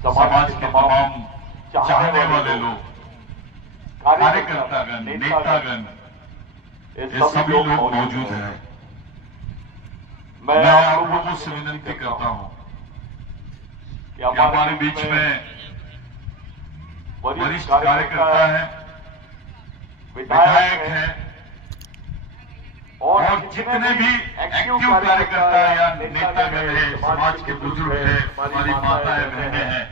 समाज के तमाम चाहने वाले लोग, कार्यकर्तागण, नेतागण, ये सभी लोग मौजूद हैं। मैं आप लोगों से विनती करता हूं कि हमारे बीच में वरिष्ठ कार्यकर्ता हैं, विधायक हैं और जितने भी एक्टिव कार्यकर्ता या नेतागण हैं, समाज के बुजुर्ग हैं, हमारी माताएं बहनें हैं,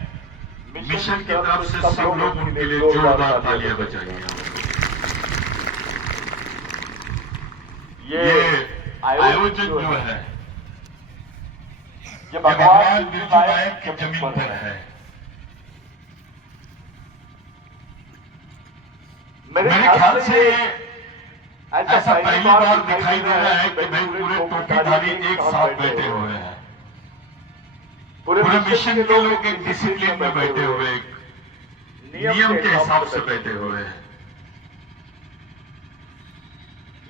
मिशन की तरफ से सब लोग उनके लिए जोरदार तालियां बजाइए। ये आयोजन जो है ये भगवान बिरजू नायक की जमीन पर है। मेरे ख्याल से ऐसा पहली बार दिखाई दे रहा है कि भाई पूरे टोपीधारी एक साथ बैठे हुए हैं, पूरे मिशन के लोग एक डिसिप्लिन में बैठे हुए, एक नियम के हिसाब से बैठे हुए हैं।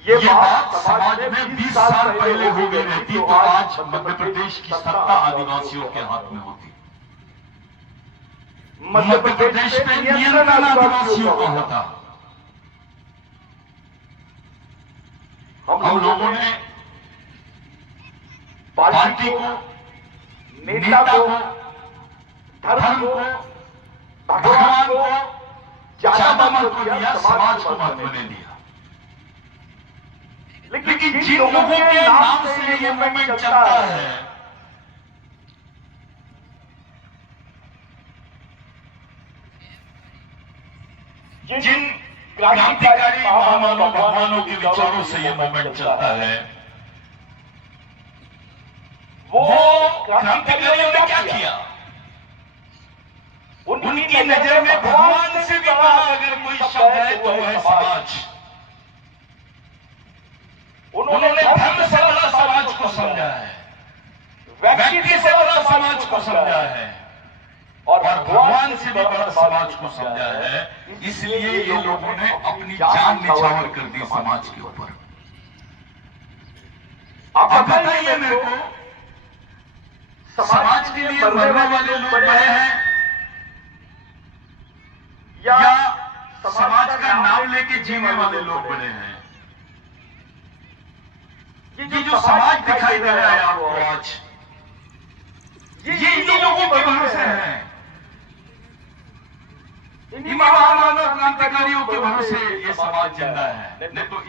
ये बात समाज में 20 साल पहले हो गई रहती तो आज मध्य प्रदेश की सत्ता आदिवासियों के हाथ में होती। मध्य प्रदेश में नियंत्रण आदिवासियों का होता। हम लोगों ने पार्टी को, नेता को, धर्म को, भगवान को ज्यादा महत्व दिया, समाज को महत्व नहीं दिया। लेकिन जिन लोगों के नाम से ये मूवमेंट चलता है, जिन क्रांतिकारी महामानव भगवानों के विचारों से ये मूवमेंट चलता है, वो क्रांतिकारियों ने क्या किया? उनकी नजर में भगवान से भी बड़ा अगर कोई शब्द है तो वो है समाज। उन्होंने धर्म से बड़ा समाज को समझा है, व्यक्ति से बड़ा समाज को समझा है और भगवान से भी बड़ा समाज को समझा है। इसलिए ये लोगों ने अपनी जान निछावर कर दी समाज के ऊपर। आप बताइए मेरे को, समाज के लिए मरने वाले लोग बड़े हैं या समाज का नाम लेके जीने वाले लोग बड़े हैं? ये जो समाज दिखाई दे रहा है आपको आज, ये इन्हीं लोगों के भरोसे है, इन्हीं महामानव क्रांतिकारियों के भरोसे ये समाज जिंदा है। नहीं तो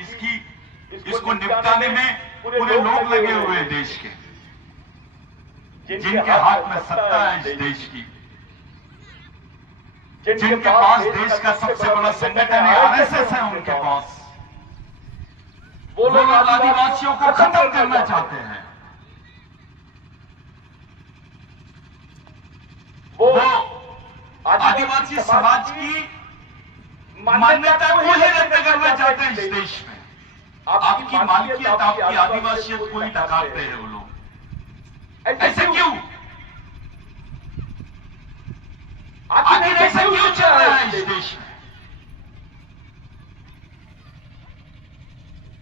इसको निपटाने में पूरे लोग लगे हुए हैं देश के, जिनके हाथ में सत्ता है इस देश की, जिनके पास देश का सबसे बड़ा संगठन है, आरएसएस है उनके पास। वो लोग आदिवासियों को खत्म करना चाहते हैं। वो आदिवासी समाज की मान्यता को ही रद्द करना चाहते हैं इस देश में। आपकी मालिकियत, आपकी आदिवासियत को ही नकारते हैं वो लोग। ऐसे क्यों? आखिर ऐसा क्यों चल रहा है इस देश में?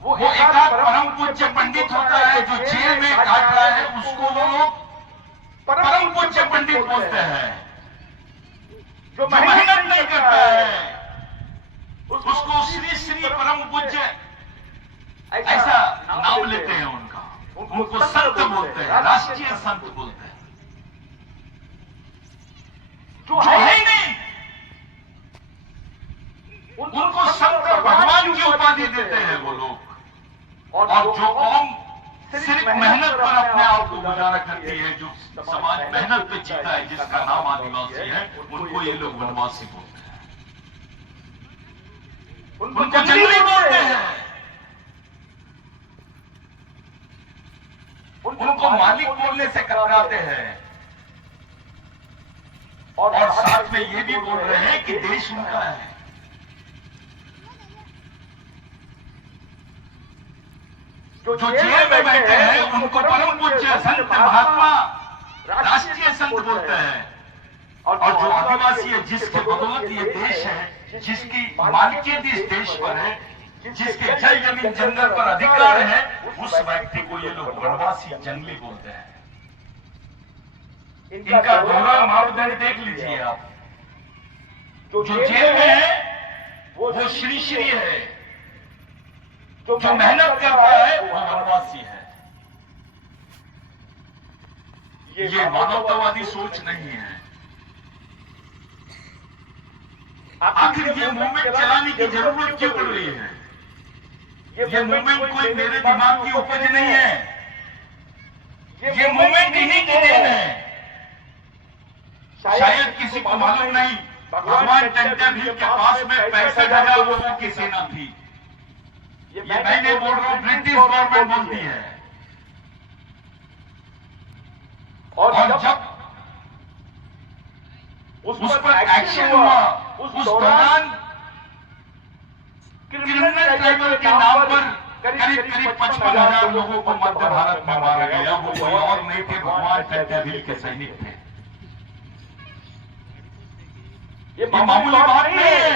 वो एकाध परम पूज्य पंडित होता है जो जेल में काट रहा है, उसको वो लोग परम पूज्य पंडित बोलते हैं। जो मेहनत नहीं करता है उसको श्री श्री परम पूज्य ऐसा नाम लेते हैं उनका, उनको संत बोलते हैं, राष्ट्रीय संत बोलते हैं, जो है ही नहीं। उनको संत भगवान की उपाधि देते हैं वो लोग। और जो कौम सिर्फ मेहनत पर अपने आप को गुजारा करती है, जो समाज मेहनत पे जीता है, जिसका नाम आदिवासी है, उनको ये लोग वनवासी बोलते हैं, उनको जंगली बोलते हैं, उनको मालिक बोलने से कतराते हैं और साथ में ये भी बोल रहे हैं कि देश उनका है। जो जेल में बैठे हैं उनको परम पूज्य संत महात्मा राष्ट्रीय संत बोलते हैं, और जो आदिवासी है, जिसके बदौलत ये देश है, जिसकी मालिकियत इस देश पर है, जिसके जल जमीन जंगल पर अधिकार है, उस व्यक्ति को ये लोग वनवासी जंगली बोलते हैं। इनका दोहरा मापदंड देख लीजिए आप। जो जेल में है वो श्री श्री है, जो मेहनत करता है वो वनवासी है। ये मानवतावादी सोच नहीं है। आखिर ये मूवमेंट चलाने की जरूरत क्यों पड़ रही है? ये मूवमेंट कोई मेरे दिमाग की उपज नहीं है, ये मूवमेंट इन्हीं की देन है। शायद किसी को मालूम नहीं, भगवान टंटा भील के पास में 65,000 लोगों की सेना थी। ये मैं नहीं बोल रहा हूं, ब्रिटिश गवर्नमेंट बोलती है। और जब उस पर एक्शन हुआ, उस दौरान क्रिमिनल ट्राइब्यूनल के नाम पर करीब 55,000 लोगों को मध्य भारत में मारा गया। वो कोई और नहीं थे, भगवान टंटा भील के सैनिक थे। ये मामूली बात नहीं है,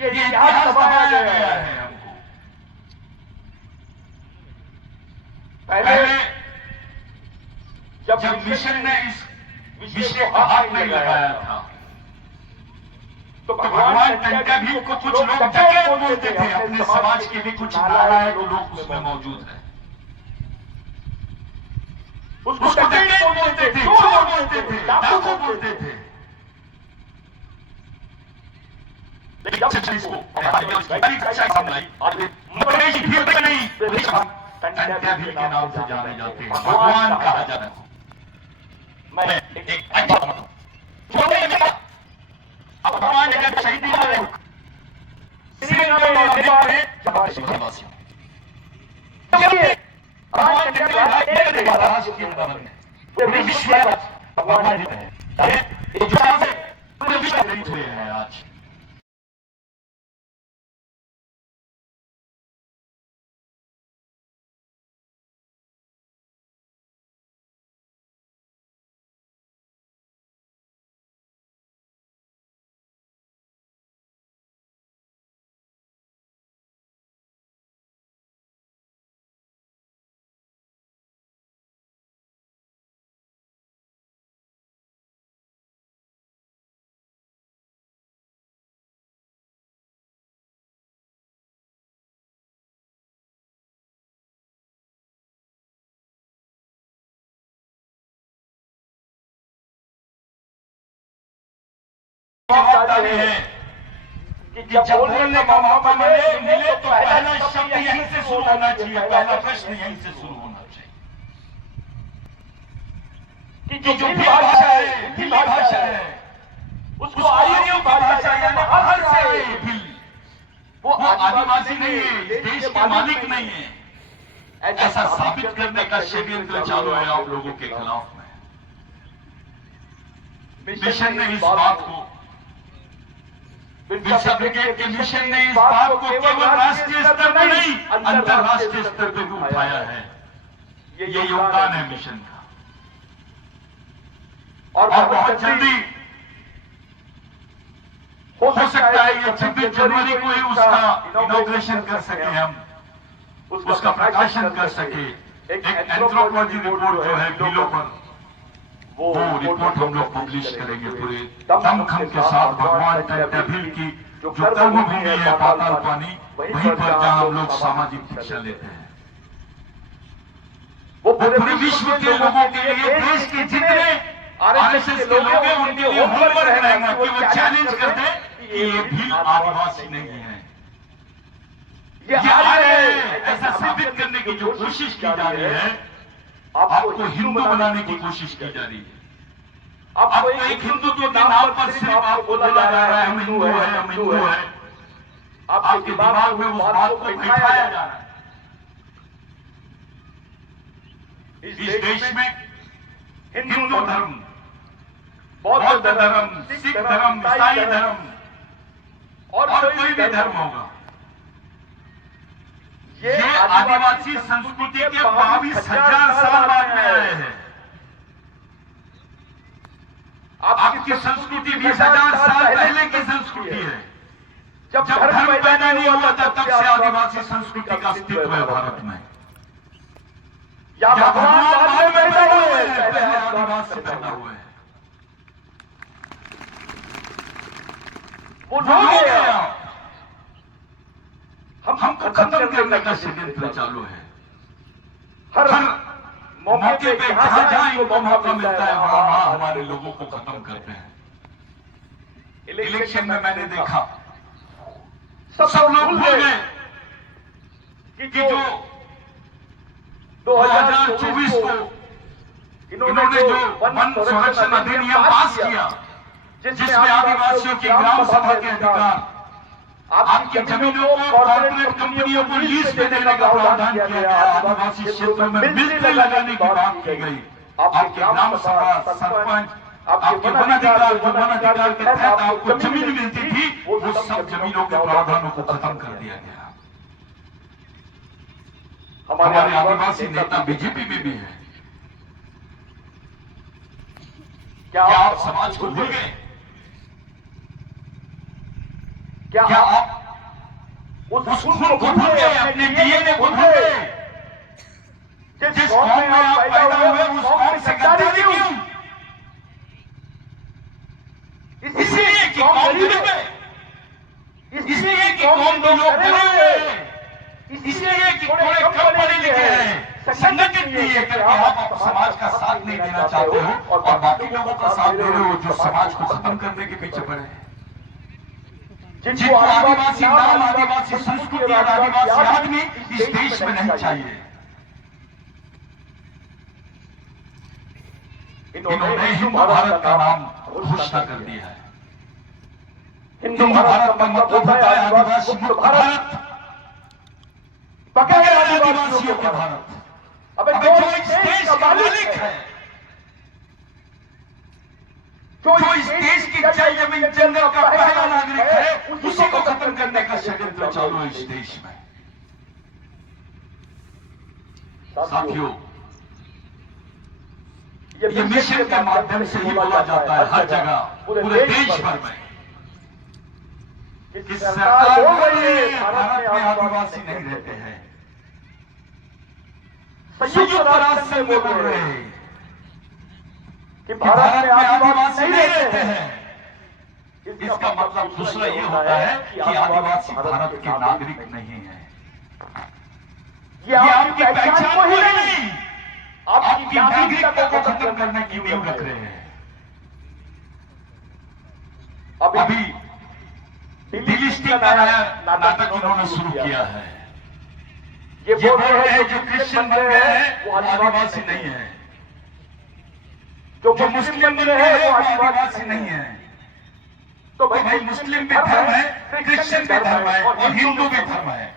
ये इतिहास बताया गया है हमको। पहले जब मिशन ने इस विषय को हाथ नहीं लगाया था तो भगवान टंटा भील को कुछ लोग डकैत बोलते थे। अपने समाज के भी कुछ नालायक लोग उसमें मौजूद हैं, उसको डकैत बोलते थे, चोर बोलते थे, डाकू बोलते थे। टंटा भील के नाम से जाने जाते हैं, भगवान कहा जाता है। मैं एक भगवान जगह शहीदी है आज। जवाबदारी है कि जब बोलने का मौका मिले तो पहला शब्द यहीं से शुरू होना चाहिए, पहला प्रश्न यहीं से शुरू होना चाहिए कि जो भी भाषा है, हिंदी भाषा है, उसको आर्यों की भाषा यानी हर से आए भी, वो आदिवासी नहीं है, इस देश के मालिक नहीं है, ऐसा साबित करने का षड्यंत्र चालू है आप लोगों के खिलाफ में। मिशन ने इस बात को, बिरसा ब्रिगेड के मिशन ने इस बात को केवल राष्ट्रीय स्तर पर नहीं अंतरराष्ट्रीय स्तर पर भी उठाया है। ये योगदान है मिशन का। और बहुत जल्दी हो सकता है ये 26 जनवरी को ही उसका इनॉग्रेशन कर सके, हम उसका प्रकाशन कर सके। एक एंथ्रोपोलॉजी रिपोर्ट जो है भीलों पर, वो रिपोर्ट हम लोग पब्लिश करेंगे पूरे दमखम के साथ। भगवान टंटा भील की जो कर्मभूमि है पाताल पानी, वहीं पर जहां हम लोग सामाजिक शिक्षा लेते हैं, वो पूरे विश्व के लोगों के लिए, देश के जितने आरएसएस के लोग हैं उनके लिए होमवर्क रहेगा कि वो चैलेंज कर दे कि ये भील आदिवासी नहीं है, ये आर्य है। ऐसा साबित करने की जो कोशिश की जा रही है, आपको हिंदू बनाने की कोशिश की जा रही है। आपको एक हिंदुत्व के नाम पर सिर्फ आपको बोला जा रहा है हम हिंदू है, हम हिंदू है। आपके दिमाग में उस बात को बिठाया जा रहा है। इस देश में हिंदू धर्म, बौद्ध धर्म, सिख धर्म, ईसाई धर्म और कोई भी धर्म होगा, ये आदिवासी संस्कृति के 22,000 साल बाद में आए हैं। आपकी संस्कृति 20,000 साल पहले की संस्कृति है। जब धर्म पैदा नहीं हुआ था तब से आदिवासी संस्कृति का अस्तित्व है भारत में। या भगवान बाद में पैदा हुए हैं, पहले आदिवासी पैदा हुए हैं। वो लोग हैं आप। हमको खत्म करने का षड्यंत्र चालू है। हर मौके पे जहां जहां इनको मौका मिलता है वहां वहां हमारे लोगों को खत्म करते हैं। इलेक्शन में मैंने देखा सब लोग भूल गए कि जो 2024 को इन्होंने जो वन संरक्षण अधिनियम पास किया, जिसमें आदिवासियों की ग्राम सभा के अधिकार, आपकी जमीनों को कॉर्पोरेट कंपनियों को लीज पे देने का प्रावधान किया गया, आदिवासी क्षेत्रों में मिलते लगाने की बात की गई। आपके ग्राम सभा, सरपंच, आपके वन अधिकार, जो वन अधिकार के तहत आपको जमीन मिलती थी, वो सब जमीनों के प्रावधानों को खत्म कर दिया गया। हमारे आदिवासी नेता बीजेपी में भी है। क्या आप समाज को भूल गए? क्या आप उस खून को भूल गए, अपने डीएनए को भूल गए? जिस कौम में आप पैदा हुए उस कौम से गद्दारी क्यों? इसलिए कि कौम गरीब है, इसलिए कि कौम के लोग डरे हुए हैं, इसलिए कि थोड़े कम पढ़े लिखे हैं, संगठित नहीं है करके आप समाज का साथ नहीं देना चाहते हो और बाकी लोगों का साथ दे रहे हो जो समाज को खत्म करने के पीछे पड़े हैं। जिनको आदिवासी नाम, आदिवासी संस्कृति और आदिवासी आदमी इस देश में नहीं चाहिए। इन्होंने हिंदू भारत का नाम घोषणा कर दिया है। हिंदू भारत का मतलब होता है आदिवासी मुक्त भारत, बगैर आदिवासियों के भारत। अबे जो इस देश का मालिक है, जो इस देश की जल जमीन जंगल का पहला नागरिक है, उसी को खत्म करने का षड्यंत्र चालू है इस देश में। साथियों, ये मिशन के माध्यम से ही बोला जाता है हर जगह, पूरे देश भर में, कि सरकार बोल रही है भारत में आदिवासी नहीं रहते हैं। संयुक्त राष्ट्र में बोल रहे हैं कि भारत में आदिवासी नहीं रहते हैं। इसका मतलब दूसरा ये होता है कि आदिवासी भारत के नागरिक नहीं है। ये आपकी पहचान को ही नहीं, आपकी नागरिकता को खत्म करने की नींव रख रहे हैं। अभी दिल्ली स्टिंग का नया नाटक इन्होंने शुरू किया है। ये बोल रहे हैं जो क्रिश्चियन बन गए हैं वो आदिवासी नहीं है, जो मुस्लिम बन गए हैं वो आदिवासी नहीं है। तो भाई मुस्लिम भी धर्म है, क्रिश्चियन भी धर्म है और हिंदू भी धर्म है।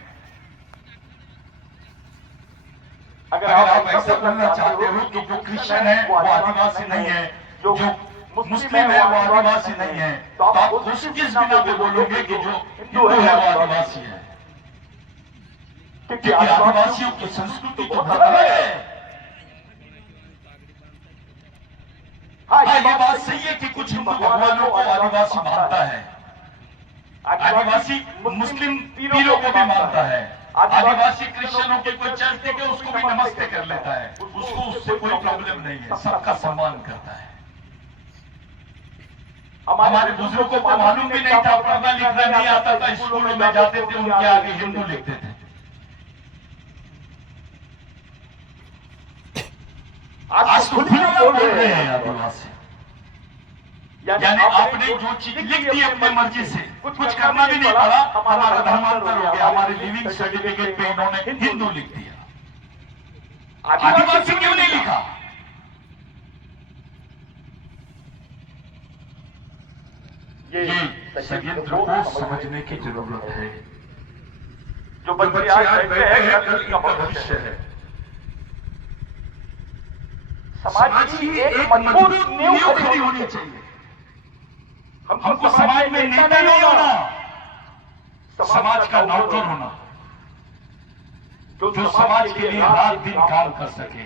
अगर आप ऐसा बोलना चाहते हो कि जो क्रिश्चियन है वो आदिवासी नहीं है, जो मुस्लिम है वो आदिवासी नहीं है, तो आप उस किस बिना पे बोलोगे कि जो हिंदू है वो आदिवासी है? क्योंकि आदिवासियों की संस्कृति तो बहुत अलग है। हाँ, ये बात सही है कि कुछ हिंदू भगवानों को आदिवासी मानता है, आदिवासी मुस्लिम पीरों को भी मानता है, आदिवासी क्रिश्चियनों के कोई चर्च के उसको भी नमस्ते कर लेता है, उसको उससे कोई प्रॉब्लम नहीं है, सबका सम्मान करता है। हमारे बुजुर्गों को मालूम भी नहीं था, पढ़ना लिखना नहीं आता था, स्कूलों में जाते थे उनके आगे हिंदू लिखते थे। आज तो खुद बोल रहे हैं आदिवासी, यानी आपने जो चीज लिख दी अपनी मर्जी से, कुछ करना भी नहीं पड़ा, हमारा धर्मांतर हो गया, हमारे लिविंग सर्टिफिकेट पे इन्होंने हिंदू लिख दिया, आदिवासी क्यों नहीं लिखा? ये षड्यंत्र को समझने की जरूरत है। जो बच्चे आज बैठे हैं कल इनका भविष्य है। समाज की एक मजबूत नींव खड़ी होनी चाहिए। हमको समाज में नेता नहीं होना, समाज का नौकर होना, जो समाज के लिए रात दिन काम कर सके,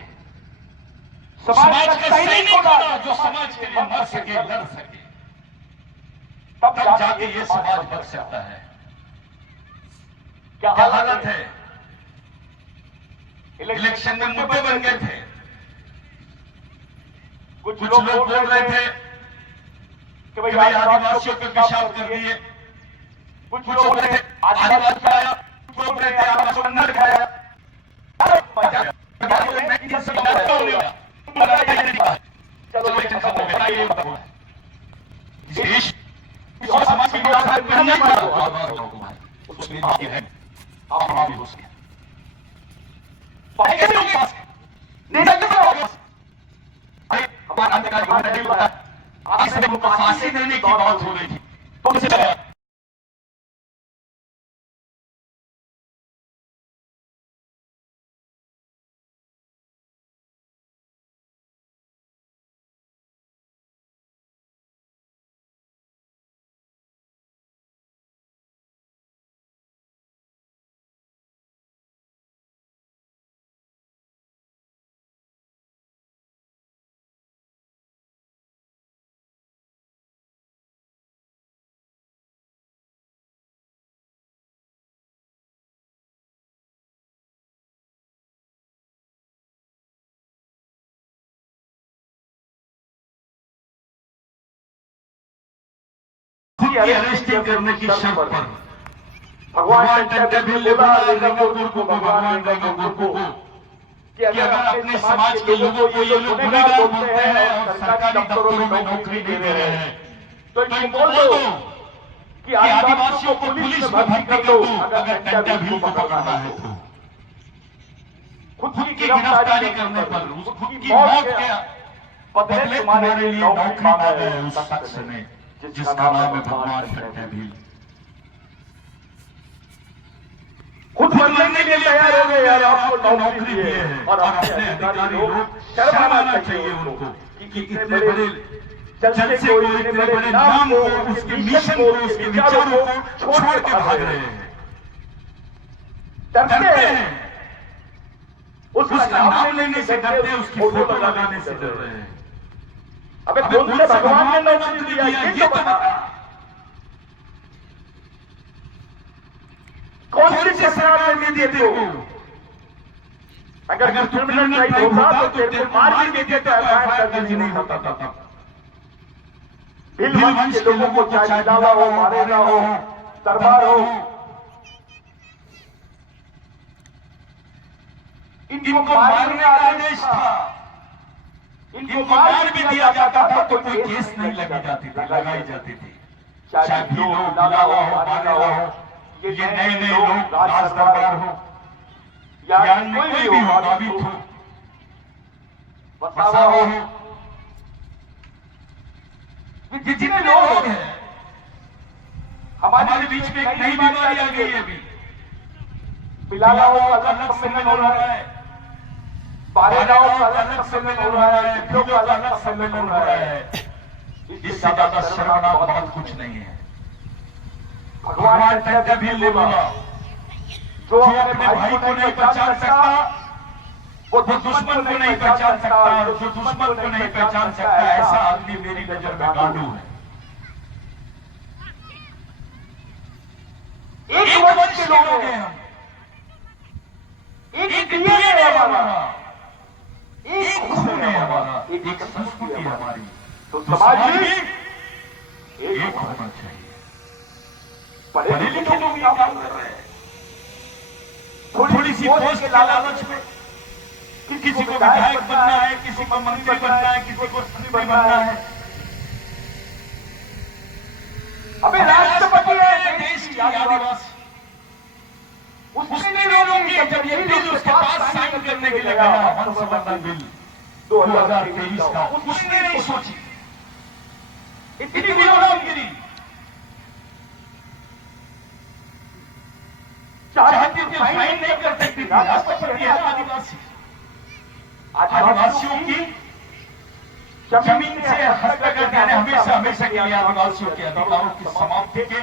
समाज का सैनिक होना, जो समाज के लिए मर सके, लड़ सके, तब जाके ये समाज बच सकता है। क्या हालत है? इलेक्शन में मुद्दे बन गए थे, कुछ लोग बोल रहे थे कि भाई आदिवासियों पे पेशाब कर दिए, कुछ लोग बोले आदिवासी खाया, कुछ लोग बोले कन्नड़ खाया। चलो देश और समाज की व्यवस्था में नहीं पड़ा उसमें बात है आप भी हो सके कैसे होंगे पास नेता कैसे होगा अरे हमारा अधिकारी नहीं पता आपसे हमको फांसी देने की बात हो रही थी तो कैसे चला अरेस्टिंग करने की शर्त पर भगवान टंडन ने बोला रंगपुर को भगवान रंगपुर को कि अगर अपने समाज के लोगों को ये लोग गुनेगार बोलते हैं और सरकारी दफ्तरों में नौकरी दे रहे हैं तो इनको बोल दो कि आदिवासियों को पुलिस में भर्ती कर दो अगर टंडन को पकड़ना है तो खुद की गिरफ्तारी करने पर खुद की मौत के बदले तुम्हारे लिए नौकरी मांगा है उस शख्स ने जिसका नाम है भगवान टंडन खुद मरने के लिए तैयार हो गए यार आपको नौकरी दी है और अपने अधिकारी लोग शर्माना चाहिए उनको कि इतने बड़े जलसे को इतने बड़े नाम को उसके मिशन को उसके विचारों को छोड़ के भाग रहे हैं डरते हैं उसका नाम लेने से डरते हैं उसकी फोटो लगाने से डर रहे हैं अबे कौन से भगवान ने नौकरी दिया ये तो बता कौन सी सरकार ने दी थी अगर क्रिमिनल ट्राइल होता तो तेरे को मार भी देते थे एफआईआर दर्ज नहीं होता था भीलवंश के लोगों को चाहे जिलावा हो मारेगा हो दरबार हो इनको मारने का आदेश था इनको मार भी दिया जाता था तो कोई केस नहीं लगाई जाती थी चाहे भी हो जिलावा हो मारेगा हो ये नए नए लोग राज दरबार हो या कोई भी हो गावित हो वसावा हो जितने लोग हैं हमारे बीच में एक नई बीमारी आ गई है अभी बिलालाओं का अलग सम्मेलन हो रहा है पारेलाओं का अलग सम्मेलन हो रहा है बिल्लों का अलग सम्मेलन हो रहा है इससे ज्यादा शर्मनाक बात कुछ नहीं है भगवान टंडन भी बोला जो अपने भाई को नहीं पहचान सकता वो दुश्मन को नहीं पहचान सकता और जो दुश्मन को नहीं पहचान सकता ऐसा आदमी मेरी नजर में गांडू है एक वंश के लोग हैं हम एक डीएनए है हमारा एक खून है हमारा एक संस्कृति है हमारी तो समाज में एक होना चाहिए पढ़े लिखे लोग काम कर रहे हैं थोड़ी सी पोस्ट के लालच में किसी को विधायक बनना है किसी को मंत्री बनना है किसी को मंत्री बनना है अबे राष्ट्रपति है देश की आदिवासी उसने नहीं रोकेंगे जब ये बिल उसके पास साइन करने के लिए गया वन संवर्धन बिल 2023 का उसने नहीं सोची इतनी भी गुलामगिरी चाहती थी साइन नहीं कर सकती थी राष्ट्रपति है आदिवासी आदिवासियों की जमीन से हस्तक्षेप करने हमेशा हमेशा के लिए आदिवासियों के अधिकारों की समाप्ति के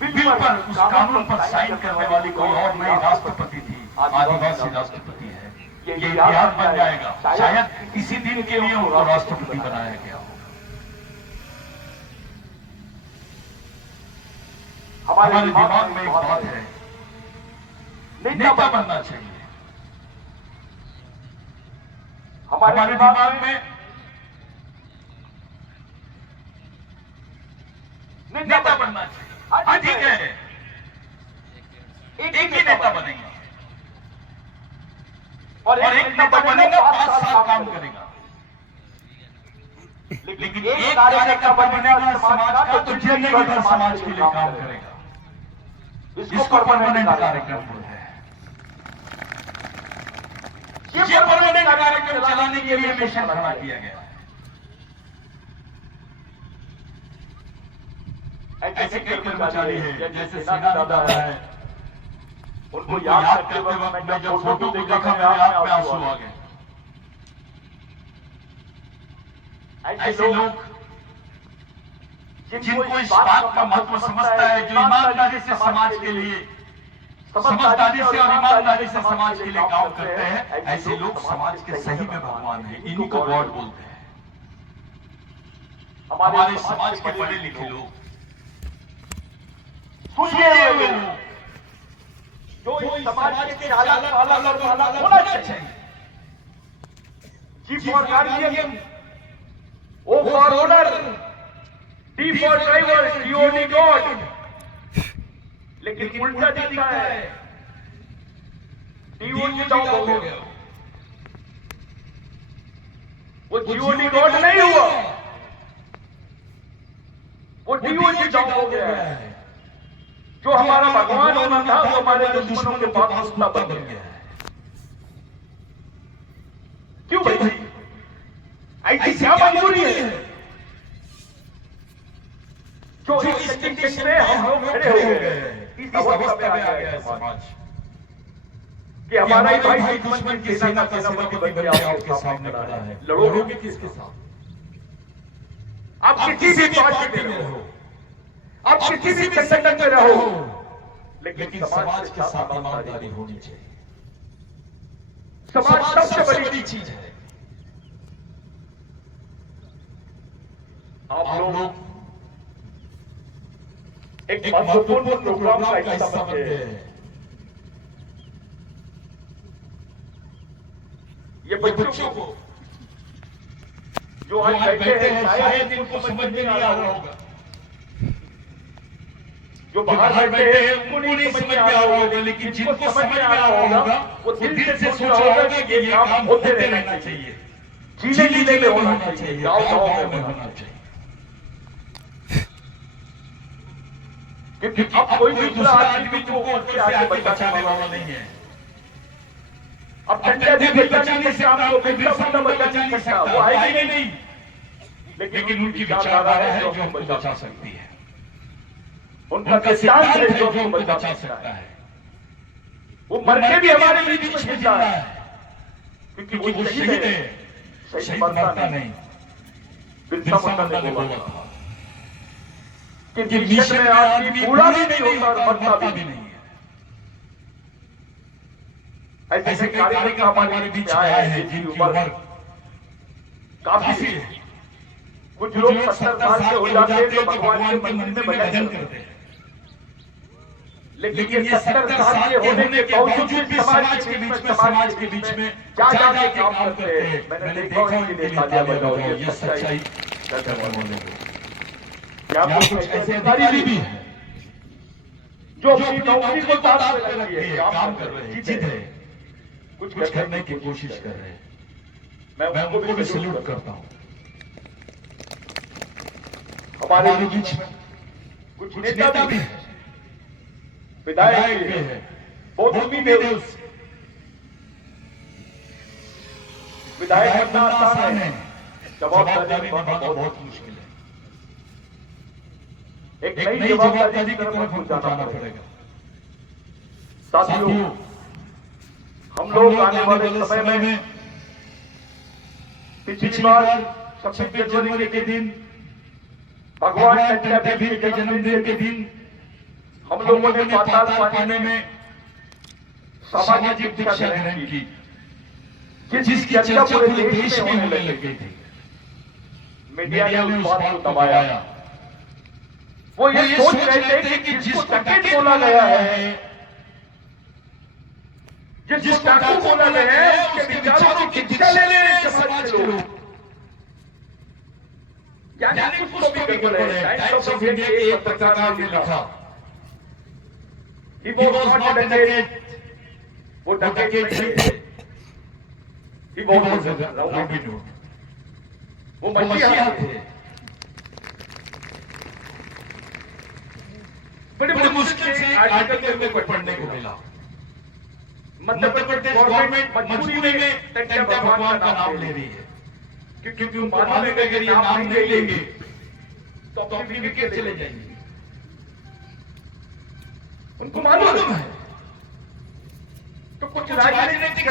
बिल पर उस कानून पर साइन करने वाली कोई और नई राष्ट्रपति थी आदिवासी राष्ट्रपति है ये इतिहास बन जाएगा शायद इसी दिन के लिए उनको राष्ट्रपति बनाया गया हो हमारे दिमाग में एक बात है नेता बनना चाहिए हमारे दिमाग में नेता बनना चाहिए हाँ ठीक है एक ही नेता बनेगा और एक नेता बनेगा 5 साल काम करेगा, लेकिन एक कार्यकर्ता बनेगा समाज का तो जिंदगी भर समाज के लिए काम करेगा। इसको परमानेंट कार्यक्रम बोलते हैं। ये परमानेंट कार्यक्रम चलाने के लिए मिशन खड़ा किया गया। ऐसे कई कर्मचारी हैं जैसे सेना दादा है, उनको याद करते वक्त मैं जब फोटो को देखा मेरे आंख में आंसू आ गए। ऐसे लोग जिनको इस बात का महत्व समझता है, जो ईमानदारी से समाज के लिए, समझदारी से और ईमानदारी से समाज के लिए काम करते हैं, ऐसे लोग समाज के सही में भगवान हैं, इन्हीं को गॉड बोलते हैं। हमारे समाज के पढ़े लिखे लोग जो इस समाज के चालक पालक और पालक होना चाहिए, G for guardian, O for owner, D for driver, G O D God. लेकिन उल्टा दिखता है, डीओडी जॉब हो गया, वो जीओडी गॉड नहीं हुआ, वो डीओडी जॉब हो गया है। जो हमारा भगवान होना था वो हमारे दुश्मनों के पास कुत्ता बन गया है। क्यों भाई? ऐसी क्या मजबूरी है जो इस स्टेशन पे हम लोग खड़े हो गए? इस अवस्था में आ गया है समाज कि हमारा ही भाई दुश्मन की सेना का सेनापति बन के आपके सामने खड़ा है। लड़ोगे किसके साथ? आप किसी भी पार्टी में रहो, आप किसी भी संगठन में रहो, लेकिन समाज के साथ ईमानदारी होनी चाहिए। समाज सबसे बड़ी चीज है। आप लोग एक महत्वपूर्ण प्रोग्राम का हिस्सा बनते हैं। ये बच्चों को जो आज बैठे हैं शायद इनको समझ में नहीं आ रहा होगा, जो बाहर बैठे हैं उनको नहीं समझ में आ रहा होगा, लेकिन जिनको समझ में आ रहा होगा वो दिल से सोच रहा होगा कि ये काम होते रहना चाहिए, जीने जीने में होना चाहिए, गाँव में होना चाहिए। क्योंकि अब कोई दूसरा आदमी को उससे आगे बचाने वाला नहीं है। अब टंडा भी बचा नहीं सकता, वो बिरसा मुंडा बचा नहीं सकता, वो आएगी नहीं, लेकिन उनकी विचारधारा है जो हमको बचा सकती है, उनका सिद्धांत है जो हमको बचा सकता है। वो मर के भी हमारे बीच में जिंदा है, क्योंकि वो शहीद है, शहीद मरता नहीं। बिरसा मुंडा ने बोला था कि मिशन में आदमी पूरा भी नहीं होता और मरता भी नहीं है। ऐसे कार्यक्रम हमारे बीच आए हैं जिनकी उम्र काफी है। कुछ लोग 70 साल के हो जाते हैं तो भगवान के मंदिर में भजन करते हैं, लेकिन ये 70 साल के होने के बावजूद भी समाज के बीच में क्या जाके काम करते हैं। मैंने देखा उनके लिए तालियां बजाओ, ये सच्चाई क्या कुछ ऐसे अधिकारी भी है जो अपनी नौकरी को ताक पे रखी है, काम कर रहे हैं, जिद है, कुछ करने की कोशिश कर रहे हैं। मैं उनको भी सैल्यूट करता हूं। हमारे बीच में कुछ नेता भी है, विधायक भी है, बहुत उम्मीद है उससे। विधायक बनना आसान है, जवाबदारी निभाना बहुत मुश्किल है। एक नई जवाबदारी की तरफ हमको जाना पड़ेगा। साथियों, हम लोग आने वाले समय में पिछली बार 26 जनवरी के दिन, भगवान टंडा देवी के जन्मदिन के दिन, हम लोगों ने पाताल पानी में सामाजिक दीक्षा ग्रहण की, जिसकी चर्चा पूरे देश में होने लग गई थी। मीडिया ने उस बात को दबाया। वो ये सोच रहे थे कि जिसको डकैत बोला गया है, जिसको डाकू बोला गया है, उसके विचारों की दीक्षा ले रहे हैं समाज के लोग। यानी कुछ तो भी गड़बड़ है। टाइम्स ऑफ इंडिया के एक पत्रकार ने लिखा He was not a डकैत, वो डकैत नहीं थे। He was a Robin Hood, वो मसीहा थे। बड़े मुश्किल से आर्टिकल में पढ़ने को मिला। मध्य प्रदेश गवर्नमेंट मजबूरी में टंटा भगवान का नाम ले रही है, क्योंकि उनको मालूम है कि अगर ये नाम नहीं लेंगे तो अपनी विकेट चले जाएंगे। उनको मालूम है। तो कुछ राजनीतिक